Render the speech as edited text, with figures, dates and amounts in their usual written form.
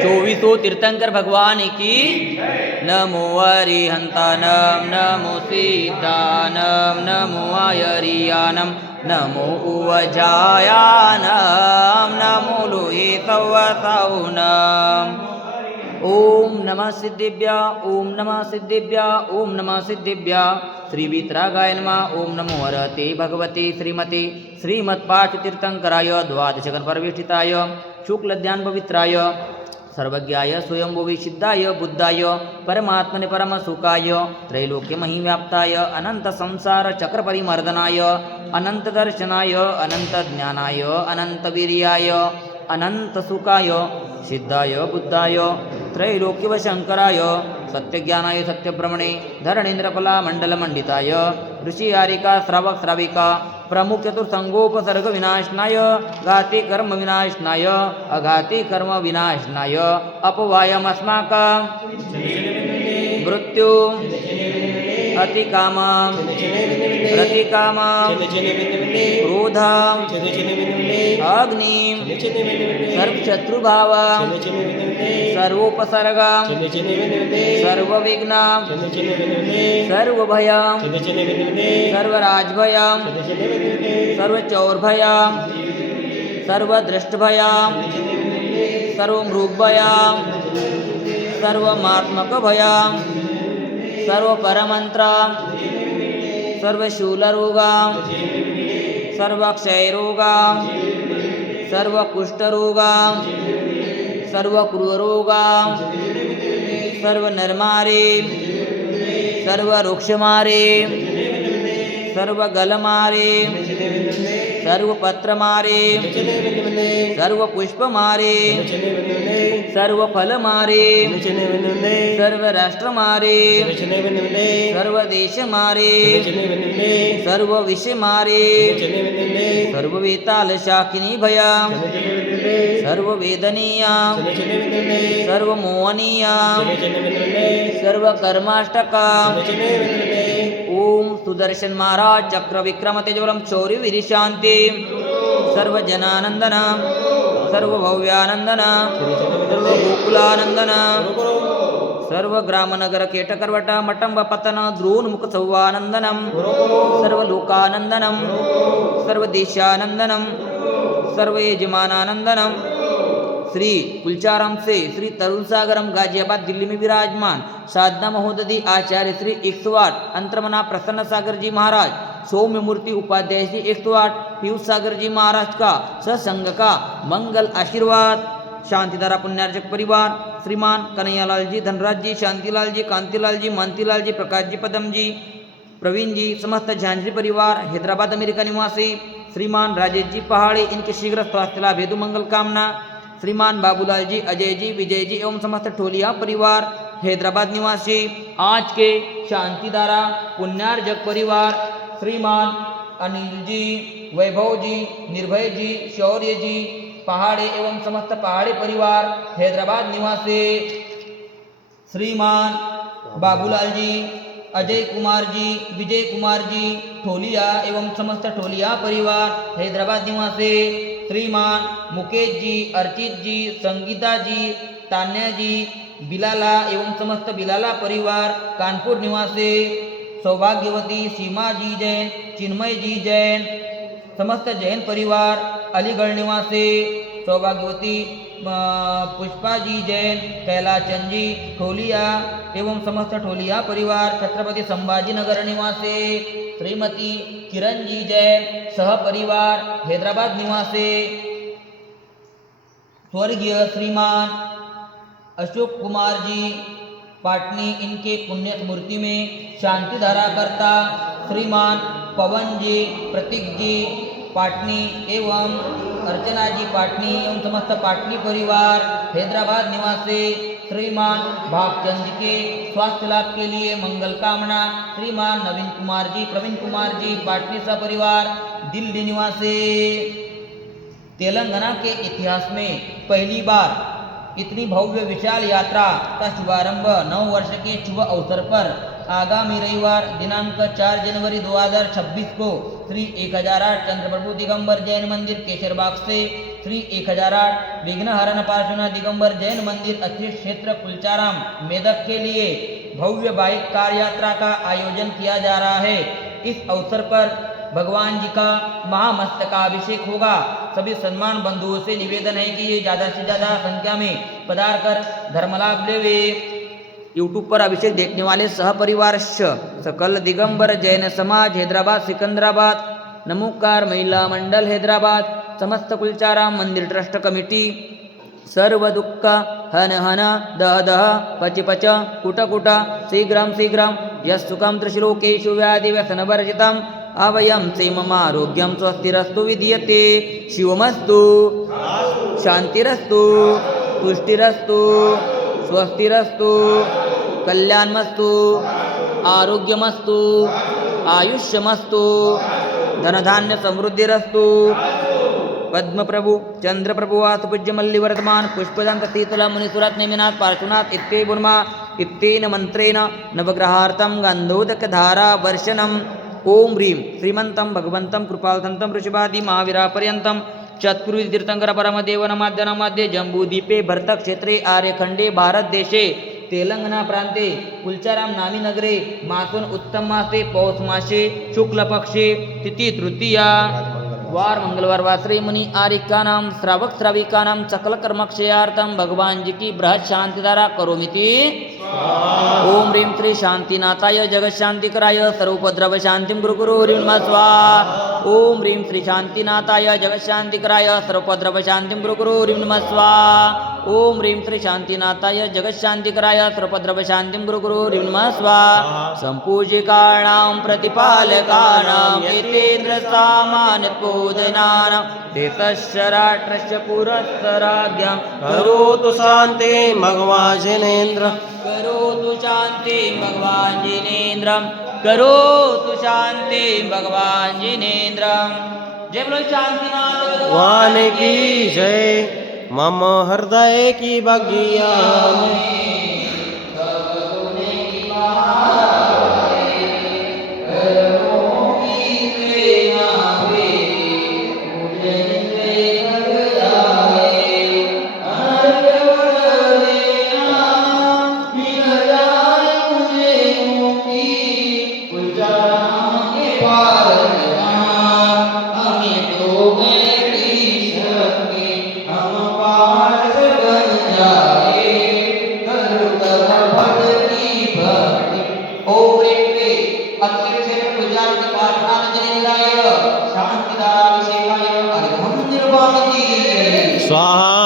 चौबीसों तीर्थंकर भगवान की नमो अरिहंतानम नमो सीतानम नमो आयरियानम नमो उवजायानम नमो लोये सवसाउनम। ओम नमः सिद्धिभ्या ओम नमः सिद्धिभ्या ओम नमः सिद्धिभ्या। श्री वीतरागाय नमः। ओम नमो हरते भगवते श्रीमते श्रीमत्पार्श्वतीर्थंकराय द्वादशगणपरिवेष्टिताय शुक्लध्यान पवित्राय सर्वज्ञाय स्वयंभुवे सिद्धाय बुद्धाय परमात्मने परमसुखाय त्रैलोक्य महिव्याप्ताय अनंत संसार चक्र परिमर्दनाय अनंत दर्शनाय अनंत ज्ञानाय अनंत वीर्याय अनंत सुखाय सिद्धाय बुद्धाय त्रैलोक्य शंकराय सत्यज्ञानाय सत्यब्रह्मणे धरणेन्द्रफला मंडल मंडिताय ऋषि हारिका श्रावक श्राविका प्रमुख चतुर्संगोपसर्ग विनाशनाय घाती कर्म विनाशनाय अघाती कर्म विनाशनाय अपवायमस्माकं मृत्यु अतिकामं प्रतिकामं क्रोधं अग्निं सर्वशत्रुभावं सर्वोपसर्गं सर्वविघ्नं सर्वभयं सर्वराजभयं सर्वचौरभयं सर्वदृष्टभयं सर्वमृगभयं सर्वमात्मकभयं सर्वपरमन्त्रं सर्वशूलरोगं सर्वक्षयरोगं सर्वकुष्ठरोगं सर्वक्रूररोगं सर्वनरमारे सर्ववृक्षमारे सर्वगलमारे सर्वपत्रमारे सर्वपुष्पमारे सर्वफलमारे सर्वराष्ट्रमारे सर्वदेशमारे सर्वविषमारे सर्ववेतालशाकिनी भयं सर्ववेदनीयं सर्वमोहनीयं सर्वकर्माष्टकं। ओम सुदर्शन महाराज चक्र विक्रम तेजवलम शौर्य विधि शांति सर्वजनानंदन सर्वभव्यानंदन सर्वगोकुलानंदन सर्वग्रामनगर केटकर्वट मटंब पतन द्रोणमुख सौवानंदनम सर्वलोकानंदनम सर्वदेशानंदनम सर्वयजमानानंदनम। श्री कुलचाराम से श्री तरुण सागरम गाजियाबाद दिल्ली में विराजमान साधना महोदधि आचार्य श्री 108 अंतरमना प्रसन्न सागर जी महाराज सौम्य मूर्ति उपाध्याय जी 108 पीयूष सागर जी महाराज का सत्संग का मंगल आशीर्वाद। शांतिधारा पुण्यार्चक परिवार श्रीमान कन्हैयालाल जी धनराज जी शांतिलाल जी कांतिलाल जी मानतीलाल जी प्रकाश जी पदम जी प्रवीण जी समस्त झांझरी परिवार हैदराबाद अमेरिका निवासी श्रीमान राजेश जी पहाड़ी इनके शीघ्र स्वास्थ्य लाभ हेतु मंगल कामना। श्रीमान बाबूलाल जी अजय जी विजय जी एवं समस्त ठोलिया परिवार हैदराबाद निवासी आज के शांतिधारा पुण्यार्जक परिवार श्रीमान अनिल जी वैभव जी निर्भय जी शौर्य जी पहाड़े एवं समस्त पहाड़ी परिवार हैदराबाद निवासी श्रीमान बाबूलाल जी अजय कुमार जी विजय कुमार जी ठोलिया एवं समस्त ठोलिया परिवार हैदराबाद निवासी श्रीमान मुकेश जी अर्चित जी संगीता जी तान्या जी बिलाला एवं समस्त बिलाला परिवार कानपुर निवासी सौभाग्यवती सीमा जी जैन चिन्मय जी जैन समस्त जैन परिवार अलीगढ़ निवासी सौभाग्यवती पुष्पा जी जैन कैलाचंद जी ठोलिया एवं समस्त ठोलिया परिवार छत्रपति संभाजी नगर निवासी श्रीमती किरण जी जैन सह परिवार हैदराबाद निवासी स्वर्गीय श्रीमान अशोक कुमार जी पाटनी इनके पुण्य स्मृति में शांतिधारा करता श्रीमान पवन जी प्रतीक जी पाटनी एवं अर्चना जी पाटनी एवं समस्त पाटनी परिवार हैदराबाद निवासी श्रीमान भागचंद के स्वास्थ्य लाभ के लिए मंगल कामना। श्रीमान नवीन कुमार जी प्रवीण कुमार जी पाटनी सा परिवार दिल्ली निवासी। तेलंगाना के इतिहास में पहली बार इतनी भव्य विशाल यात्रा का शुभारंभ 9 वर्ष के शुभ अवसर पर आगामी रविवार दिनांक 4 जनवरी 2026 को श्री 1008 चंद्रप्रभु दिगंबर जैन मंदिर केसरबाग से श्री 1008 विघ्नहरण पार्श्वनाथ दिगंबर जैन मंदिर अतिरिक्त क्षेत्र कुलचाराम मेदक के लिए भव्य बाइक कार यात्रा का आयोजन किया जा रहा है। इस अवसर पर भगवान जी का महामस्तकाभिषेक होगा। सभी सम्मान बंधुओं से निवेदन है कि ये ज़्यादा से ज़्यादा संख्या में पधार कर धर्मलाभ लेवे। यूट्यूब पर अभिषेक देखने वाले सहपरिवार सकल दिगंबर जैन समाज हैदराबाद सिकंदराबाद, नमोकार महिला मंडल हैदराबाद, समस्त कुलचाराम मंदिर ट्रस्ट कमिटी, सर्व दुःख हन हन दह दह पच पच कुट कुट शीघ्रं शीघ्रं यस्सुखं त्रिश्लोकेषु व्याधिव्यसनवर्जितम् अवयं क्षेममारोग्यं स्वस्तिरस्तु विधीयते। शिवमस्तु, शांतिरस्तु, तुष्टिरस्तु, स्वस्तिरस्तु, कल्याणमस्तु, आरोग्यमस्तु, आयुष्यमस्तु, धनधान्य समृद्धिरस्तु। पद्मप्रभु चंद्रप्रभु वास पूज्य मल्ली वर्धमान पुष्पदंत शीतल मुनिसुरत नेमिनाथ पार्श्वनाथ इत्ते बुर्मा इत्तेन मंत्रेण नवग्रहार्थं गंधोदक धारा वर्षणम्। ओम ह्रीं श्रीमंतं भगवंतं कृपालतंतं ऋषभादि महावीरापर्यंतं चतुर्विध तीर्थंकर परमदेव नमाद्य नमाद्य जम्बूद्वीपे भरत क्षेत्रे आर्यखंडे भारत देशे तेलंगना प्रांते कुलचाराम नामी नगरे मासून उत्तम मासे पौष मासे शुक्ल पक्षे तिथि तृतीया वार मंगलवार वासरे मुनि आरिकानां श्रावक श्राविकानां सकल कर्मक्षयार्थं भगवान जी की बृहत शांतिधारा करोमिति। ओम ह्रीं श्री शांतिनाथाय जगत शांतिकराय सर्वोपद्रव शांतिं गुरुगुरु ह्रीं नमः स्वाहा। ओम ह्रीं श्री शांतिनाथाय जगत शांतिकराय सर्वोपद्रव शांतिं गुरुगुरु ह्रीं नमः स्वाहा। ओम ह्रीं श्री शांतिनाथाय जगत शांतिकराय सर्वोपद्रव शांतिं गुरुगुरु ह्रीं नमः स्वाहा। संपूजिकाणां प्रतिपालकानां यतेन्द्र सामान्यपूजनानां देशस्य राष्ट्रस्य पुरस्सराज्ञां करोतु शांति भगवान जिनेन्द्र, करोतु शांति भगवान जिनेन्द्रम, करोतु शांति भगवान जिनेन्द्रम। जय बोलो शांतिनाथ भगवान की जय। मम हृदय की बगिया में स्वाहा।